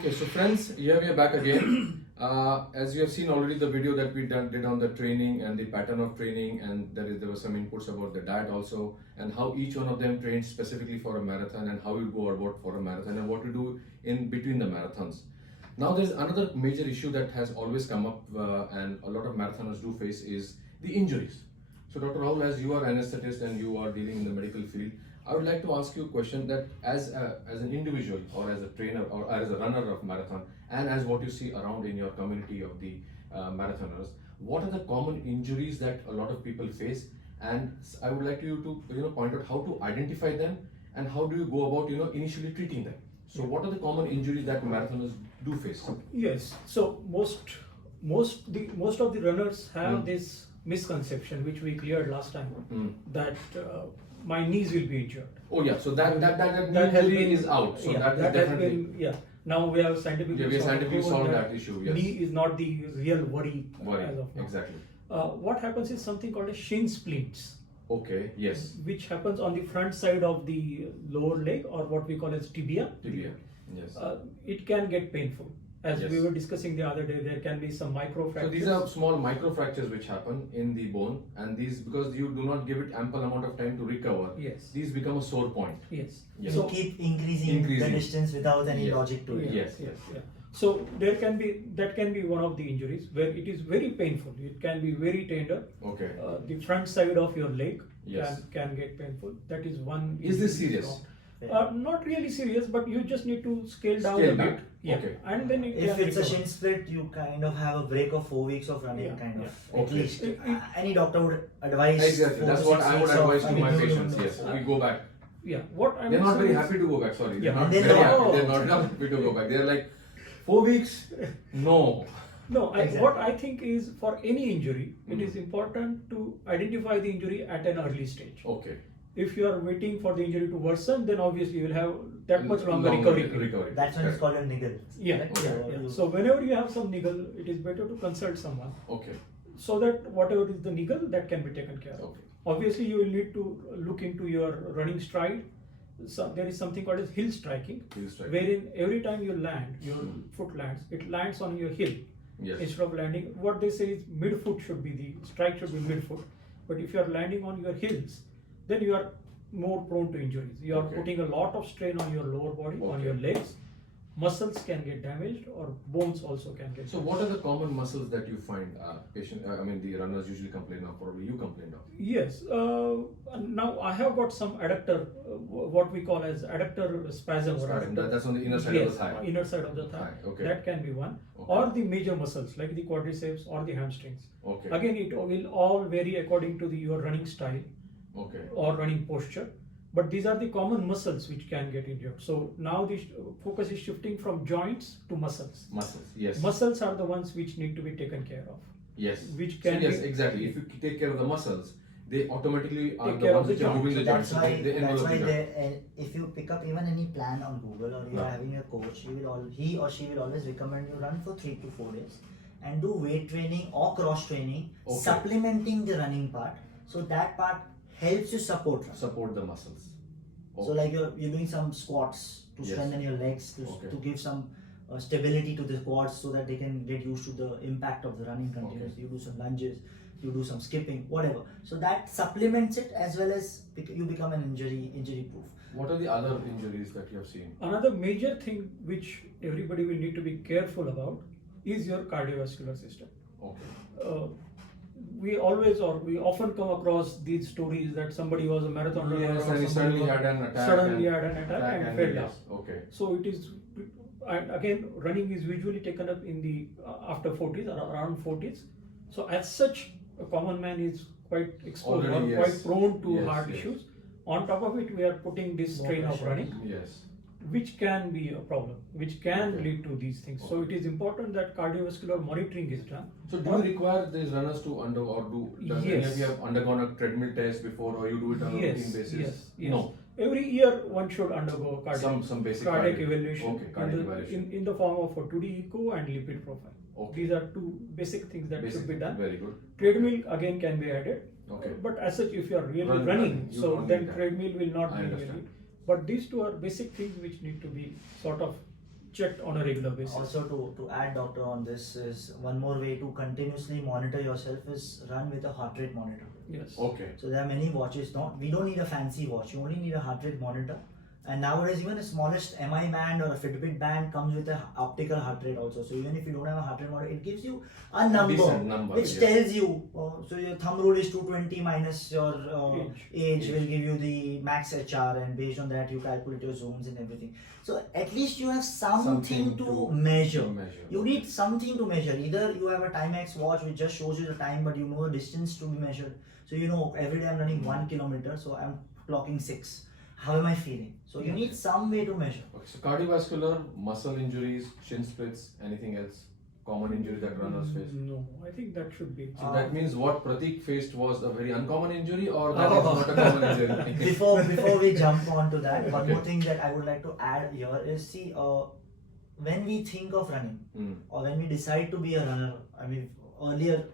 Okay, so friends, here we are back again. As you have seen already, the video that we did on the training and the pattern of training, and there were some inputs about the diet also, and how each one of them trains specifically for a marathon, and how you go about for a marathon, and what to do in between the marathons. Now, there's another major issue that has always come up, and a lot of marathoners do face, is the injuries. So, Dr. Rahul, as you are an anesthetist and you are dealing in the medical field, I would like to ask you a question that as an individual or as a trainer or as a runner of marathon, and as what you see around in your community of the marathoners, what are the common injuries that a lot of people face? And I would like you to point out how to identify them and how do you go about initially treating them. So what are the common injuries that marathoners do face? Yes. So most of the runners have this misconception, which we cleared last time, that my knees will be injured. Oh yeah, so that knee is out. So that is definitely. Now we have scientifically solved that issue. Yes. Knee is not the real worry. As of now. Exactly. What happens is something called a shin splints. Okay. Yes. Which happens on the front side of the lower leg, or what we call as tibia. Tibia. Yes. It can get painful. As we were discussing the other day, there can be some micro fractures. So these are small micro fractures which happen in the bone, and these, because you do not give it ample amount of time to recover, these become a sore point. Yes. So keep increasing the distance without any logic to it. Yes. So that can be one of the injuries where it is very painful. It can be very tender. Okay. The front side of your leg can get painful. That is one. Is this serious? Not really serious, but you just need to scale down a bit. Yeah. Okay. And then if it's a shin split, you kind of have a break of 4 weeks of running, at least. Any doctor would advise. Exactly. That's what I would advise to my patients. Yes. We go back. Yeah. They're not very happy to go back. Sorry. Yeah. They're not happy to go back. They're like 4 weeks. No. No, what I think is, for any injury, it is important to identify the injury at an early stage. Okay. If you are waiting for the injury to worsen, then obviously you will have that much longer recovery. That's when it's called a niggle. Yeah. So whenever you have some niggle, it is better to consult someone. Okay. So that whatever is the niggle, that can be taken care of. Okay. Obviously, you will need to look into your running stride. So there is something called as hill striking, wherein every time you land, your foot lands, it lands on your heel. Yes. Instead of landing, what they say is mid-foot should be the strike should be mid-foot. But if you are landing on your heels, then you are more prone to injuries. You are putting a lot of strain on your lower body, on your legs. Muscles can get damaged, or bones also can get damaged. So what are the common muscles that you find the runners usually complain of, or you complain of? Yes. Now I have got some adductor, what we call as adductor spasm. That's on the inner side of the thigh. Inner side of the thigh. Okay. That can be one. Or the major muscles like the quadriceps or the hamstrings. Okay. Again, it will all vary according to your running style. Okay. Or running posture, but these are the common muscles which can get injured. So now the focus is shifting from joints to muscles. Yes. Muscles are the ones which need to be taken care of. Yes. Which can exactly. If you take care of the muscles, they automatically are Take the care ones of which are moving the joints. That's why if you pick up even any plan on Google, or you are having a coach, he or she will always recommend you run for 3 to 4 days and do weight training or cross training, supplementing the running part. So that part helps you support the muscles. So like you're doing some squats to strengthen your legs, to give some stability to the quads, so that they can get used to the impact of the running continuously. You do some lunges, you do some skipping, whatever. So that supplements it, as well as you become an injury proof. What are the other injuries that you have seen? Another major thing which everybody will need to be careful about is your cardiovascular system. Okay. We often come across these stories that somebody was a marathon runner, and suddenly had an attack and fell down. Okay. So it is, and again, running is usually taken up in the after 40s or around 40s. So as such, a common man is quite exposed, quite prone to heart issues. On top of it, we are putting this strain of running. Yes. Which can be a problem, which can lead to these things. So it is important that cardiovascular monitoring is done. So do you require these runners to does any of you have undergone a treadmill test before, or you do it on a routine basis? Yes. No. Every year one should undergo some basic cardiac evaluation, evaluation in the form of a 2D echo and lipid profile. Okay. These are two basic things that should be done. Very good. Treadmill again can be added. Okay. But as such, if you are really running, so then treadmill will not be really. But these two are basic things which need to be sort of checked on a regular basis. Also, to add, doctor, on this is one more way to continuously monitor yourself is run with a heart rate monitor. Yes. Okay. So there are many watches. We don't need a fancy watch. You only need a heart rate monitor. And nowadays, even the smallest MI band or a Fitbit band comes with a optical heart rate also. So even if you don't have a heart rate monitor, it gives you a Decent number, number, which yes. tells you. So your thumb rule is 220 minus your age will give you the max HR, and based on that you calculate your zones and everything. So at least you have something to measure. You need something to measure. Either you have a Timex watch which just shows you the time, but you know the distance to be measured. So you know every day I'm running 1 kilometer, so I'm clocking 6. How am I feeling? So you need some way to measure. Okay. So cardiovascular, muscle injuries, shin splits, anything else? Common injury that runners face? No, I think that should be. So that means what Pratik faced was a very uncommon injury, or that is not a common injury? Before we jump on to that, one Okay. more thing that I would like to add here is, see, when we think of running or when we decide to be a runner, I mean, earlier,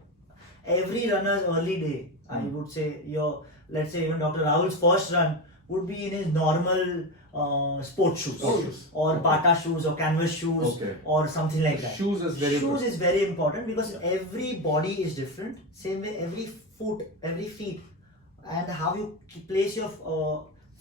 every runner's early day, I would say, let's say even Dr. Rahul's first run would be in his normal sports shoes, or Bata shoes or canvas shoes, or something like that. Shoes is very Shoes is very important because every body is different. Same way, every feet, and how you place your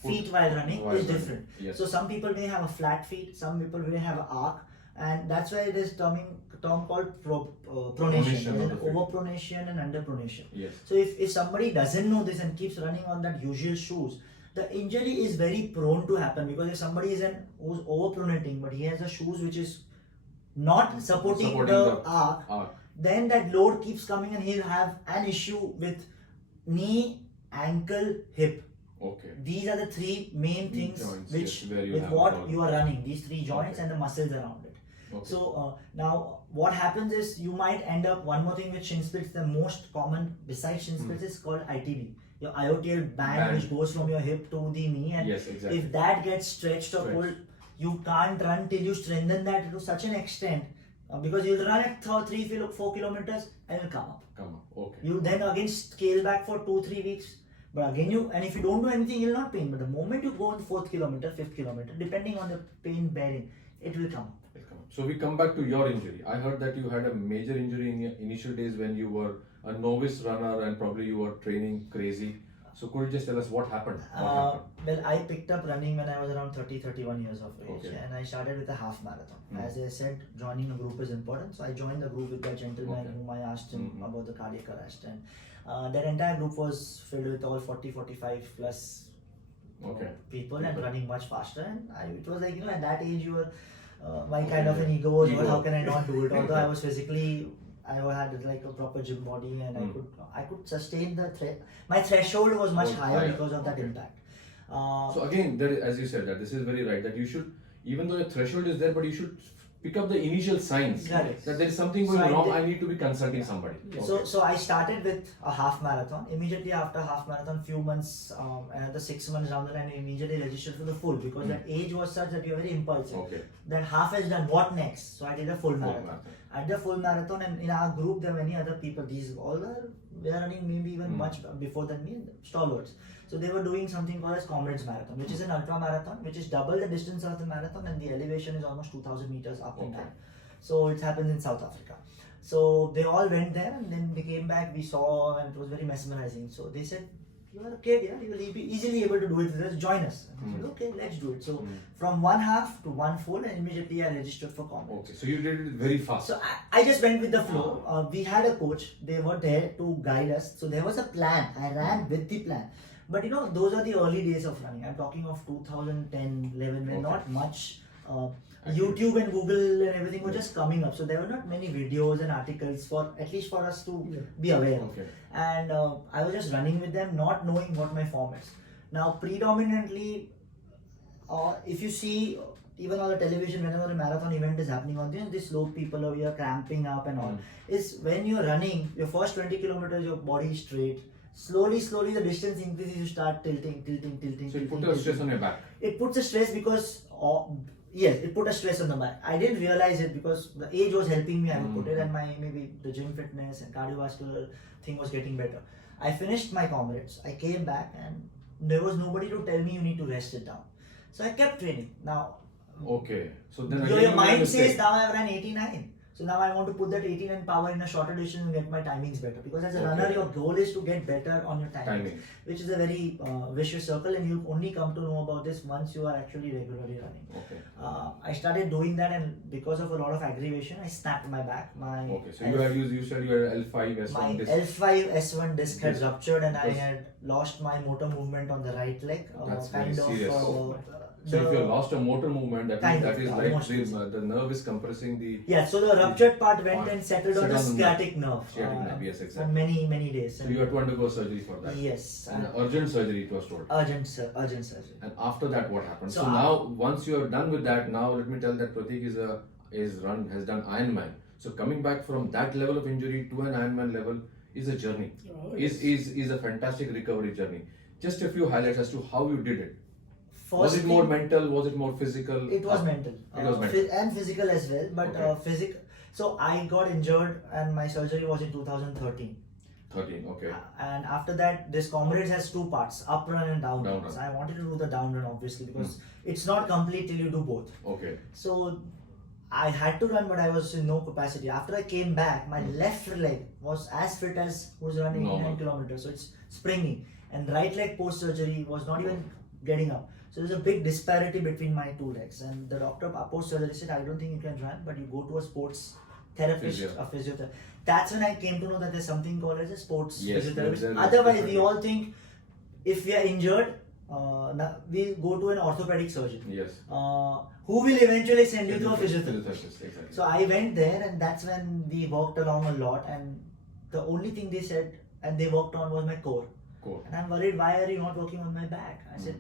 feet while running is different. Yes. So some people may have a flat feet, some people may have an arc, and that's why it is term called pronation. There's an overpronation and underpronation. Yes. So if somebody doesn't know this and keeps running on that usual shoes, the injury is very prone to happen, because if somebody who's overpronating but he has the shoes which is not supporting the arc, then that load keeps coming and he'll have an issue with knee, ankle, hip. Okay. These are the three main things joints, which yes, with what you are running, these three joints and the muscles around it. Okay. So now what happens is you might end up, one more thing with shin splits, the most common besides shin splits is called ITB. Your IOTL band which goes from your hip to the knee, and yes, exactly. if that gets stretched or pulled, you can't run till you strengthen that to such an extent, because you'll run at 4 kilometers and it'll come up. Okay. You then again scale back for 2-3 weeks, but again and if you don't do anything, you'll not pain. But the moment you go on 4th kilometer, 5th kilometer, depending on the pain bearing, it will come up. So we come back to your injury. I heard that you had a major injury in your initial days when you were a novice runner and probably you were training crazy. So could you just tell us what happened? Well, I picked up running when I was around 30-31 years of age, Okay. and I started with a half marathon. As I said, joining a group is important, so I joined the group with that gentleman whom I asked him about the cardiac arrest, and that entire group was filled with all 40-45 plus people and running much faster, and it was like, at that age you were my kind of an ego was, well, how can I not do it? Although I was physically, I had like a proper gym body, and I could sustain the my threshold was much higher because of that impact. So again, as you said, that this is very right, that you should, even though your threshold is there, but you should pick up the initial signs that there is something going wrong. I need to be consulting somebody. So I started with a half marathon. Immediately after half marathon, few months, another 6 months down the line, I immediately registered for the full, because that age was such that you're very impulsive. Then half is done, what next? So I did a full marathon. I did a full marathon, and in our group there were many other people. These all were running maybe even much before than me, stalwarts. So they were doing something called as Comrades Marathon, which is an ultra marathon, which is double the distance of the marathon, and the elevation is almost 2,000 meters up and down. So it happens in South Africa. So they all went there, and then they came back, we saw, and it was very mesmerizing. So they said, you are a kid, yeah, you will be easily able to do it, let's join us. And I said, okay, let's do it. So from one half to one full, and immediately I registered for Comrades. Okay, so you did it very fast. So I just went with the flow. We had a coach, they were there to guide us. So there was a plan, I ran with the plan. But those are the early days of running. I'm talking of 2010, 11, when not much YouTube and Google and everything were just coming up. So there were not many videos and articles at least for us to be aware of. And I was just running with them, not knowing what my form is. Now predominantly, if you see even on the television, whenever a marathon event is happening on this slope, people over here cramping up and all, is when you're running, your first 20 kilometers, your body is straight. Slowly the distance increases, you start tilting. So it put a stress on your back. It puts a stress because, yes, it put a stress on the back. I didn't realize it because the age was helping me, I would put it, and maybe the gym fitness and cardiovascular thing was getting better. I finished my Comrades, I came back, and there was nobody to tell me you need to rest it down. So I kept training. Now, Okay. So then Your again, you made a mind mistake. says now I've run 89. So now I want to put that 89 power in a shorter distance and get my timings better. Because as a Okay. runner, your goal is to get better on your timings, Timing. which is a very vicious circle, and you only come to know about this once you are actually regularly running. Okay. I started doing that, and because of a lot of aggravation, I snapped my back. My Okay. So you said you had L5 S1 my disc. L5 S1 disc had Disc. ruptured, and I Because- had lost my motor movement on the right leg. That's kind very of. serious. So if you lost a motor movement, that means Kind that of, is yeah, like almost. the nerve is compressing the Yeah, so the ruptured part went Part. and settled on Settled the on the sciatic nerve. sciatic nerve, yes, For exactly. many days. So you had to undergo surgery for that. Yes. And urgent surgery, it was told. Urgent surgery. And after that, what happened? So So, now, once you are done with that, now let me tell that Pratik has done Ironman. So coming back from that level of injury to an Ironman level is a journey. Oh, Is a fantastic recovery journey. Just a few highlights as to how you did it. Was it Firstly, more mental? Was it more physical? It was mental. It was mental. And physical as well. But Okay. So I got injured, and my surgery was in 2013. 13. Okay. And after that, this Comrades has two parts: up run and down run. Down run. So I wanted to do the down run, obviously, because it's not complete till you do both. Okay. So I had to run, but I was in no capacity. After I came back, my left leg was as fit as who's running Normal. 89 kilometers. So it's springy. And right leg post surgery was not even getting up. So there's a big disparity between my two legs. And the doctor post surgery said, I don't think you can run, but you go to a sports therapist, Physio. a physiotherapist. That's when I came to know that there's something called as a sports Yes, physiotherapist. there is Otherwise, we definitely. all think if we are injured, we go to an orthopedic surgeon. Yes. Who will eventually send you to a physiotherapist. Exactly. So I went there, and that's when we worked along a lot. And the only thing they said and they worked on was my core. Cool. And I'm worried, why are you not working on my back? I said,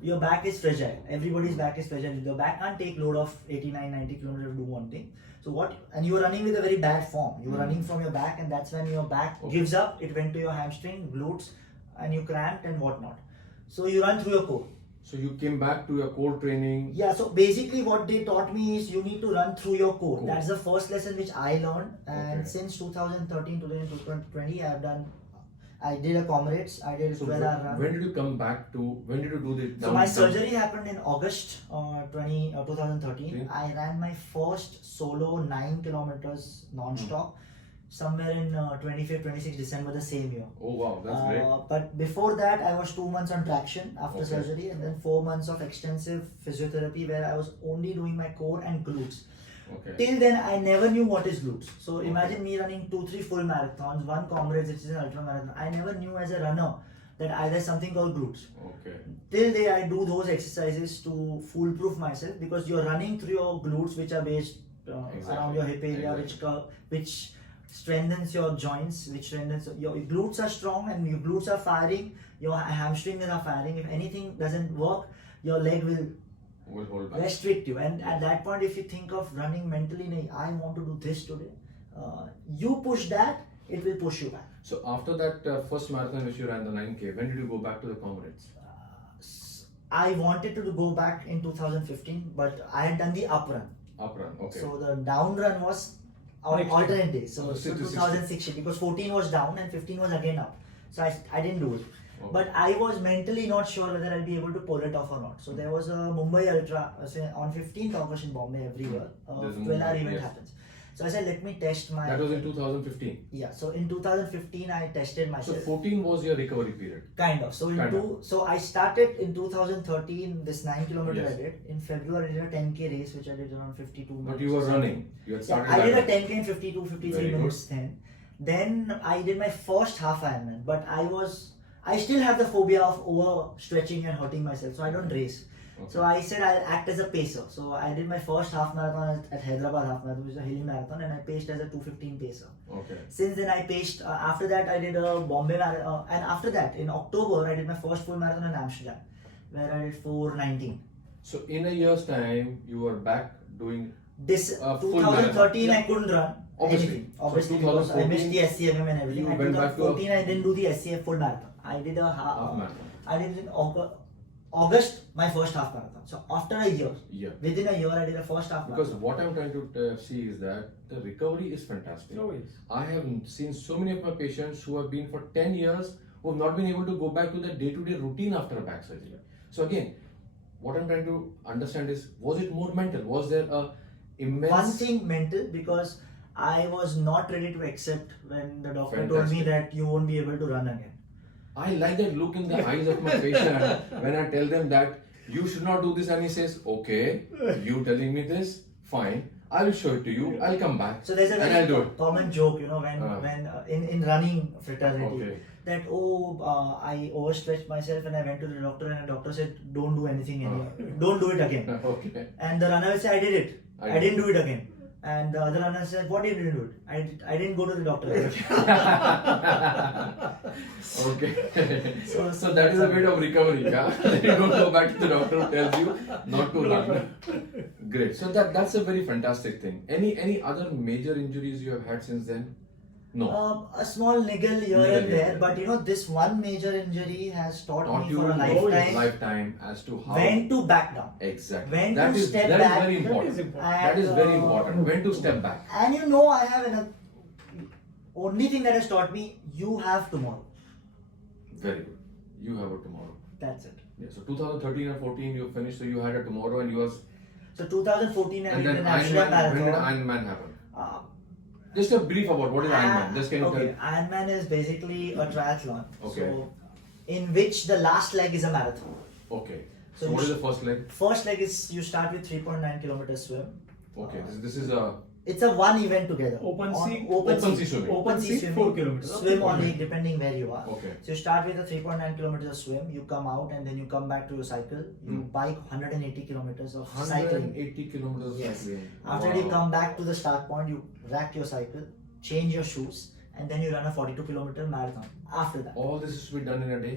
your back is fragile. Everybody's back is fragile. The back can't take load of 89, 90 kilometers to do one thing. So what? And you were running with a very bad form. You were running from your back, and that's when your back gives up. It went to your hamstring, glutes, and you cramped and whatnot. So you run through your core. So you came back to your core training. Yeah, so basically what they taught me is you need to run through your core. Cool. That's the first lesson which I learned, and Okay. since 2013 to 2020 I did a Comrades, I did a So 12-hour run. when did you come back to? When did you do the? So my surgery happened in August 2013. Okay. I ran my first solo 9 kilometers non-stop somewhere in 25th, 26th December the same year. Oh wow, that's great. But before that, I was 2 months on traction after Okay. surgery, and then 4 months of extensive physiotherapy where I was only doing my core and glutes. Okay. Till then, I never knew what is glutes. So imagine me running 2-3 full marathons, one Comrades, which is an ultra marathon. I never knew as a runner that there's something called glutes. Okay. Till day, I do those exercises to foolproof myself, because you're running through your glutes, which are based Exactly. around your hip area, Exactly. which strengthens your joints, which strengthens your glutes are strong, and your glutes are firing, your hamstrings are firing. If anything doesn't work, your leg will We'll hold back. restrict you. And at that point, if you think of running mentally, "Nahi, I want to do this today," you push that, it will push you back. So after that first marathon which you ran, the 9K, when did you go back to the Comrades? I wanted to go back in 2015, but I had done the up run. Up run. Okay. So the down run was on Next alternate days. So, Oh, so 16. 2016, because 14 was down and 15 was again up. So I didn't do it. Okay. But I was mentally not sure whether I'll be able to pull it off or not. So there was a Mumbai Ultra on 15th August in Bombay every year. There's a 12-hour Mumbai, event yes. happens. So I said, let me test my. That was in 2015. Yeah. So in 2015, I tested So myself. 14 was your recovery period. Kind of. So so I started in 2013 this 9 kilometer Yes. I did. In February I did a 10k race which I did around 52 minutes. But you were running. You had Yeah, started. I did a that. 10k in 52, 53 Very good. minutes then. Then I did my first half Ironman, but I still have the phobia of overstretching and hurting myself, so I don't race. Okay. So I said I'll act as a pacer. So I did my first half marathon at Hyderabad half marathon, which is a hilly marathon, and I paced as a 2:15 pacer. Okay. Since then I paced. After that I did a Bombay marathon, and after that in October I did my first full marathon in Amsterdam, where I did 4:19. So in a year's time, you were back doing. This Full 2013 marathon. I couldn't run Obviously. anything. So Obviously, because I missed 2014 the SCFM and everything. you And went back to a- 2014 I didn't do the SCF full marathon. I did a Half marathon. I did in August my first half marathon. So after a year, Yeah. within a year I did a first half Because marathon. what I'm trying to see is that the recovery is fantastic. Oh, yes. I have seen so many of my patients who have been for 10 years who have not been able to go back to their day-to-day routine after a back surgery. So again, what I'm trying to understand is, was it more mental? Was there a immense? One thing mental, because I was not ready to accept when the doctor told me Fantastic. that you won't be able to run again. I like that look in the eyes of my patient when I tell them that you should not do this, and he says, okay, you telling me this, fine, I will show it to you, I'll come back. So there's a and I'll do very it. common joke, when in running fraternity, Okay. that I overstretched myself and I went to the doctor and the doctor said don't do anything anymore, don't do it again. Okay. And the runner will say I did it, I I didn't do it again. And the other runner said, what did you do it? I didn't go to the doctor. Okay. So- So that is a bit of recovery, yeah? You don't go back to the doctor who tells you not to run. Great. So that's a very fantastic thing. Any other major injuries you have had since then? No. A small niggle here Niggle and here, there, yeah. but this one major injury has taught Taught me you for a lifetime. lifetime As to how. when to back down. Exactly. when That to is step that back. is very That important. is important. That is And, very important. When to step back. And I have another. Only thing that has taught me, you have tomorrow. Very good. You have a tomorrow. That's it. Yeah. So 2013 and 14 you finished. So you had a tomorrow, and you was. So 2014 And then International Ironman. When did Marathon. Ironman happen? uh, Just a brief about what is Ironman. Just can you okay, tell? Ironman is basically a triathlon. Okay. So, in which the last leg is a marathon. Okay. So So you what is sh- the first leg? First leg is you start with 3.9 kilometers swim. Okay. This is a. It's a one event together. Open On- sea- Open sea swimming. Open sea swimming. 4 kilometers. Swim Okay. only depending where you are. Okay. So you start with a 3.9 kilometers swim, you come out and then you come back to your cycle. You Hmm. bike 180 kilometers of cycling. 180 kilometers of Yes. cycling. After Wow. you come back to the start point, you rack your cycle, change your shoes, and then you run a 42-kilometer marathon. After that, All this is to be done in a day.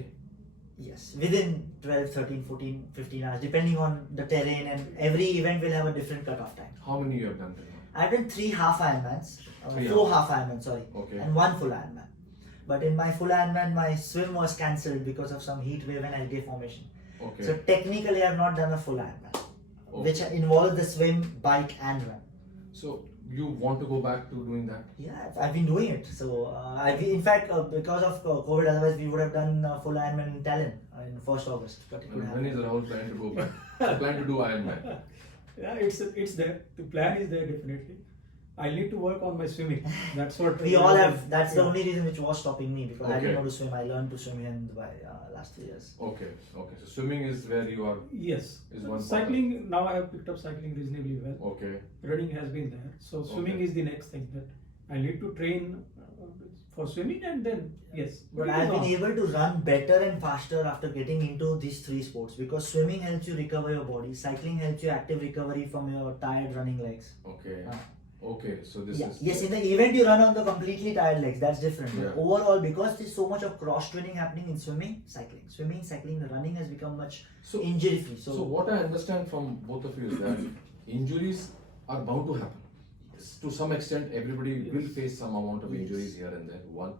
yes, within 12, 13, 14, 15 hours, depending on the terrain, and every event will have a different cutoff time. How many you have done till now? I've done 3 half Ironmans, Three 4 half Ironmans, sorry, Okay. and 1 full Ironman. But in my full Ironman, my swim was cancelled because of some heat wave and algae formation. Okay. So technically, I have not done a full Ironman, Okay. which involved the swim, bike, and run. So you want to go back to doing that? Yeah, I've been doing it. So in fact, because of COVID, otherwise we would have done full Ironman in Tallinn in 1st August. But it couldn't When happen. is Rahul planning to go back? I plan to do Ironman. Yeah, it's there. The plan is there definitely. I need to work on my swimming. That's what We all have. That's the Yeah. only reason which was stopping me, because I Okay. didn't know to swim. I learned to swim here in Dubai last 3 years. Okay. Okay. So swimming is where you are. Yes. Is one Cycling, now I have picked up cycling reasonably well. Okay. Running has been there. So swimming Okay. is the next thing that I need to train for swimming, and then yes. But it is I've been on. able to run better and faster after getting into these 3 sports, because swimming helps you recover your body, cycling helps you active recovery from your tired running legs. Okay. Ah. Okay. So this Yeah. is. Yes, in the event you run on the completely tired legs, that's different. But Yeah. overall, because there's so much of cross training happening in swimming, cycling, the running has become much So- injury free. So what I understand from both of you is that injuries are bound to happen. To some extent, everybody will face some amount of Yes. injuries here and there. One,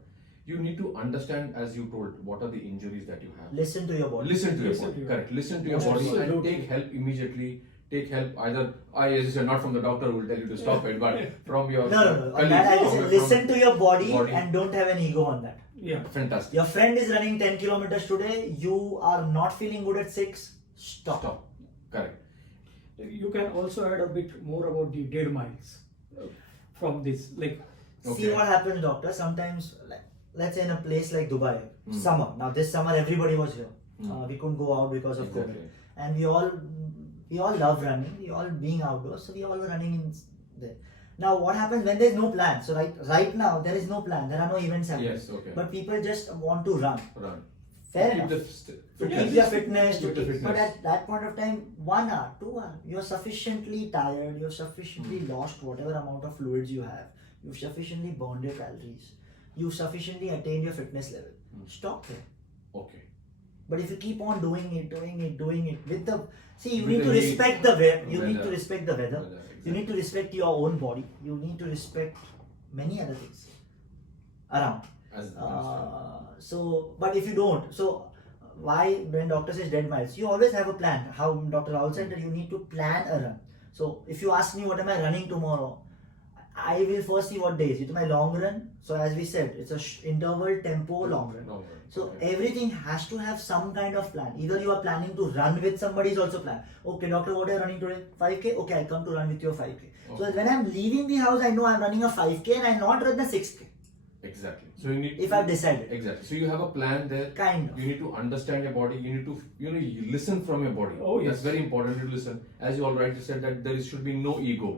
you need to understand, as you told, what are the injuries that you have. Listen to your body. Listen to your Listen body. to your Correct. body. Listen to your body and Absolutely. take help immediately. Take help either, as you said, not from the doctor who will tell you to stop it, but from your No. On colleagues, that, I will from say, your- listen to your body, body. and don't have an ego on that. Yeah. Fantastic. Your friend is running 10 kilometers today, you are not feeling good at 6, stop. Stop. Correct. You can also add a bit more about the dead miles from this. Like, See Okay. what happens, doctor. Sometimes, let's say in a place like Dubai, Hmm. summer. Now this summer everybody was here. Hmm. We couldn't go out because of Exactly. COVID, and we all love running. We all being outdoors, so we all were running in there. Now what happens when there's no plan? So right now there is no plan. There are no events happening. Yes. Okay. But people just want to run. Run. Fair Keep enough. the To fitness. keep your fitness, Keep the fitness. but at that point of time, 1 hour, 2 hours, you're sufficiently tired, you've sufficiently lost whatever amount of fluids you have, you've sufficiently burned your calories, you've sufficiently attained your fitness level. Stop there. Okay. But if you keep on doing it with the see, you With need the to heat, respect the weather. You need to weather. respect the weather. You need to respect your own body. You need to respect many other things around. As But if you don't, so why when doctor says dead miles, you always have a plan. How Dr. Rahul said that you need to plan a run. So if you ask me what am I running tomorrow, I will first see what days. It's my long run. So as we said, it's a interval tempo long run. Long run. So Okay. everything has to have some kind of plan. Either you are planning to run with somebody is also plan. Okay, doctor, what are you running today? 5K? Okay, I'll come to run with your 5K. So Okay. when I'm leaving the house, I know I'm running a 5K and I'm not running a 6K. Exactly. So you need If I've decided. Exactly. So you have a plan there. Kind of. You need to understand your body. You need to you listen from your body. Oh, yes. That's very important to listen. As you already said that there should be no ego.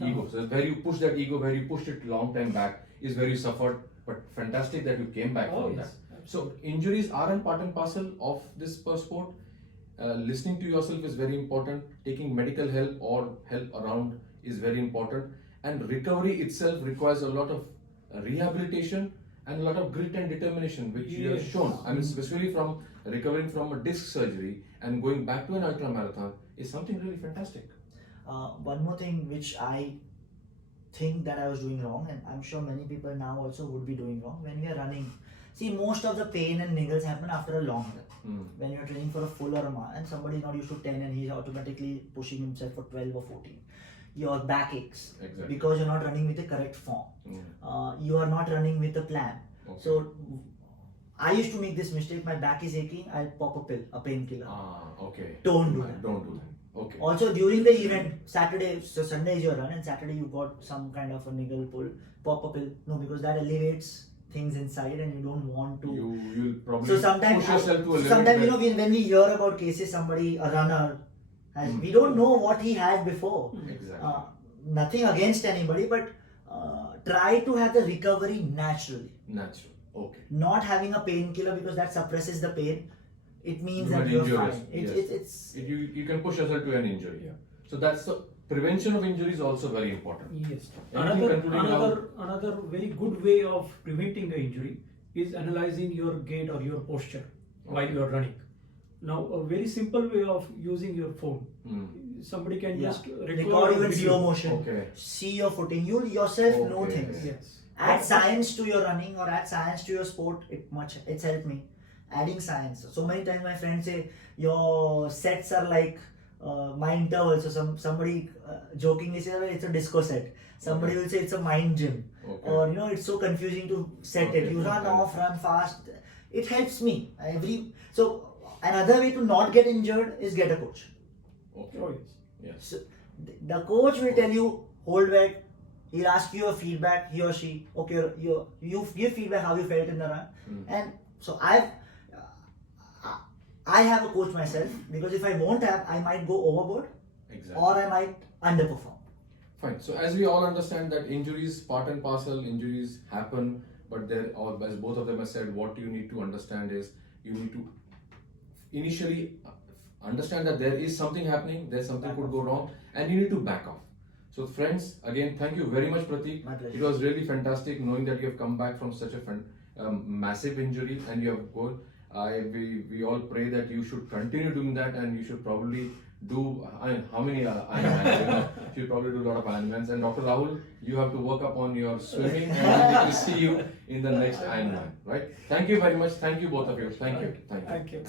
No. Ego. So where you push that ego, where you pushed it long time back, is where you suffered. But fantastic that you came back Oh, from yes. that. So injuries are a part and parcel of this sport. Listening to yourself is very important. Taking medical help or help around is very important. And recovery itself requires a lot of rehabilitation and a lot of grit and determination, which you have Yes. shown. I mean, especially from recovering from a disc surgery and going back to an ultra marathon is something really fantastic. One more thing which I think that I was doing wrong, and I'm sure many people now also would be doing wrong when we are running. See, most of the pain and niggles happen after a long run. Mm. When you're training for a full or a mile, and somebody is not used to 10 and he's automatically pushing himself for 12 or 14. Your back aches Exactly. because you're not running with the correct form. Mm. You are not running with a plan. Okay. So I used to make this mistake. My back is aching. I'll pop a pill, a painkiller. Okay. Don't do that. Don't do that. Okay. Also during the event, Saturday, so Sunday is your run, and Saturday you got some kind of a niggle pull, pop a pill. No, because that elevates things inside, and you don't want to. You'll probably So sometimes, push yourself to a limit. sometimes you know where- when we hear about cases, somebody a runner has, we don't know what he had before. Exactly. Nothing against anybody, but try to have the recovery naturally. Natural. Okay. Not having a painkiller because that suppresses the pain. It means You that had you're injuries, fine. yes. It's You can push yourself to an injury. Yeah. So that's the prevention of injury is also very important. Yes. Anything concluding Another very good way of preventing the injury is analyzing your gait or your posture while Okay. you are running. Now, a very simple way of using your phone. Hmm. Somebody can yeah. just Record even video. slow motion. Okay. See your footing. You yourself know Okay. things. Yes. Add science to your running or add science to your sport. It's helped me. Adding science. So many times my friends say your sets are like my intervals. So somebody jokingly says it's a disco set. Somebody Okay. will say it's a mind gym. Okay. Or it's so confusing to set Okay. it. You run Okay. off, run fast. It helps me. So another way to not get injured is get a coach. Okay. Oh, yes. Yes. So the coach will tell you hold back. He'll ask you a feedback. He or she, okay, you give feedback how you felt in the run. Mm. And so I have a coach myself because if I won't have, I might go overboard Exactly. or I might underperform. Fine. So as we all understand that injuries, part and parcel, injuries happen, but there, or as both of them have said, what you need to understand is you need to initially understand that there is something happening, there's something could go wrong, and you need to back off. So friends, again, thank you very much, Pratik. My pleasure. It was really fantastic knowing that you have come back from such a massive injury and you have gone. We all pray that you should continue doing that, and you should probably do how many Ironmans? You should probably do a lot of Ironmans. And Dr. Rahul, you have to work upon your swimming, and we will see you in the next Ironman. Right? Thank you very much. Thank you both of you. Thank you. Thank you.